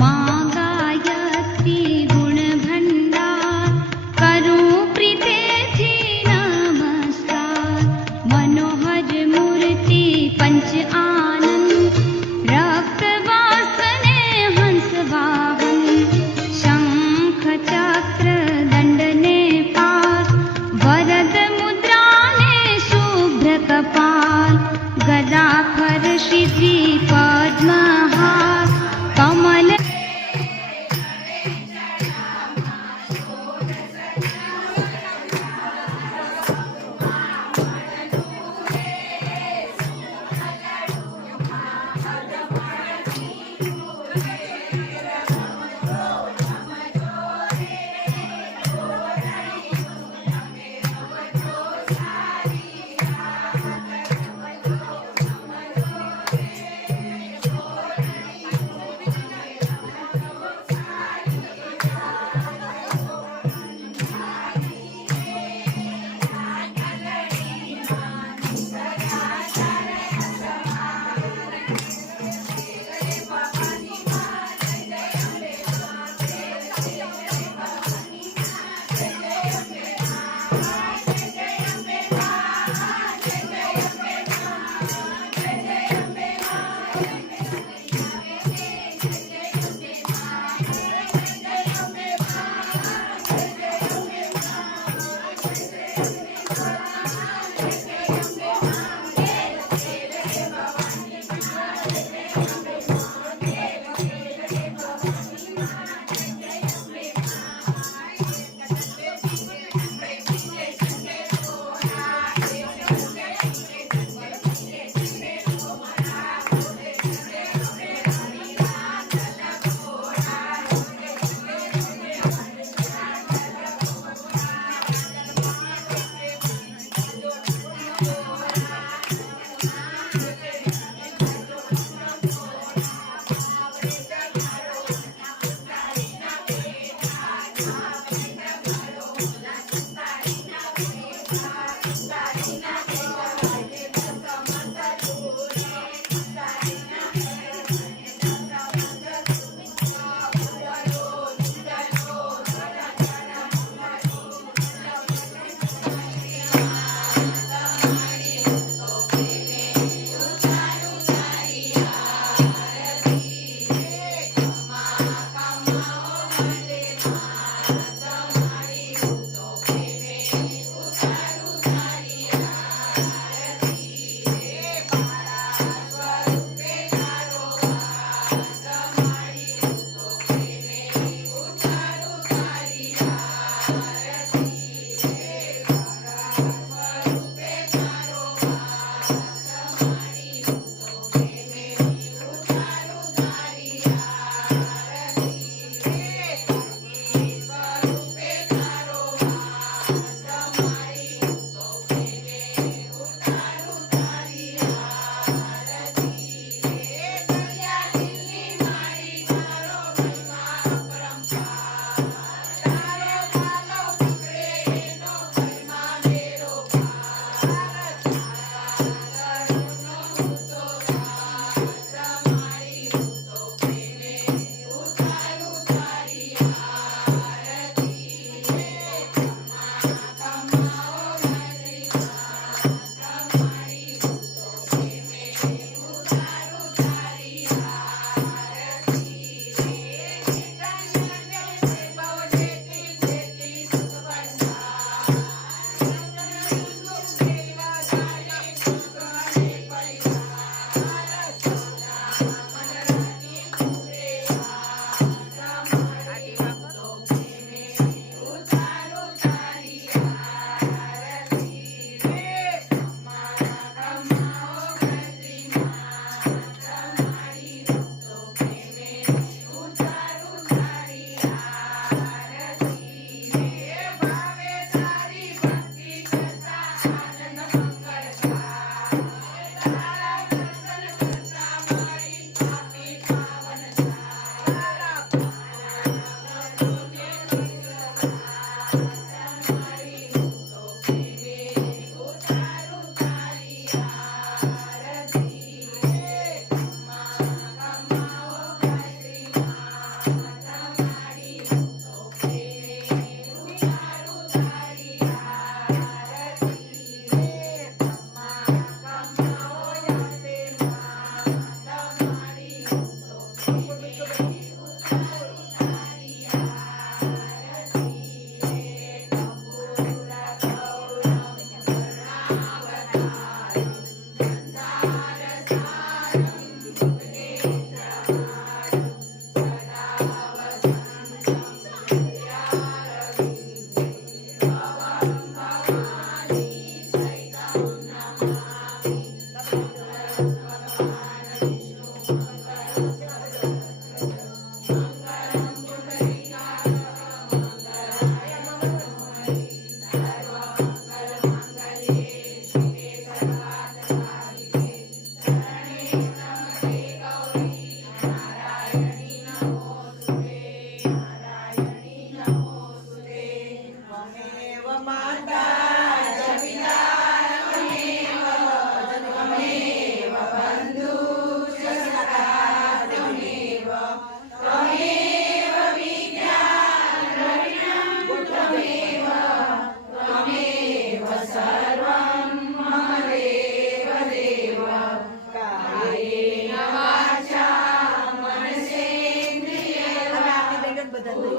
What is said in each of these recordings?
मा with they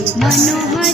Manohar